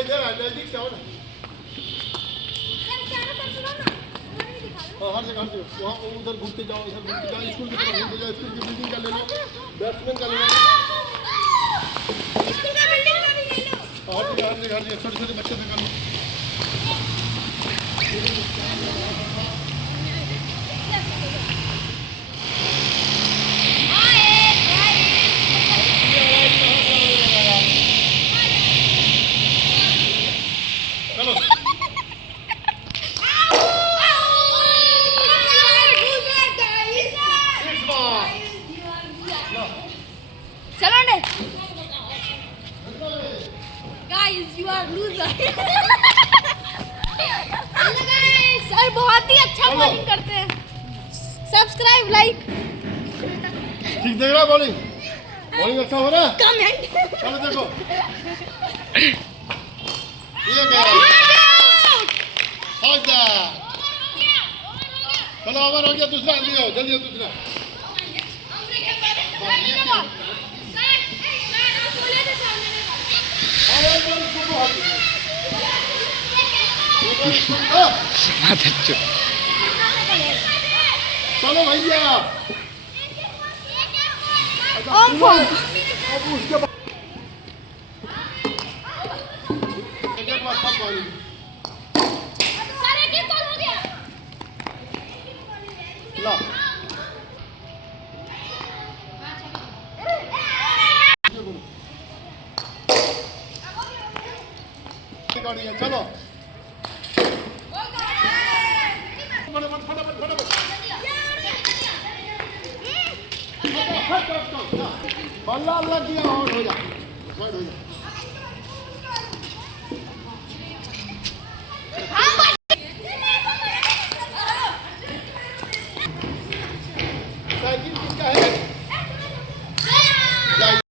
दिखाई दे रहा है, नजदीक से आओ ना। हाँ, हर जगह वहाँ उधर घूमते जाओ, इधर घूमते जाओ, स्कूल की तरफ घूमते जाओ, स्कूल की बिल्डिंग का ले लो, बैट्समैन का ले लो। हर जगह छोटे छोटे बच्चे से कर लो। Guys, you are loser. Sir बहुत ही अच्छा बॉलिंग करते हैं. Subscribe like. ठीक देख रहा है बॉलिंग. बॉलिंग अच्छा हो रहा है. कमेंट. चलो देखो. ये क्या है? हो गया. चलो ओवर हो गया. दूसरा जल्दी आओ, जल्दी आओ दूसरा. चलो भैया. अब उसके बाद ला. चलो बल्ला अल्लाह किया और हो जा.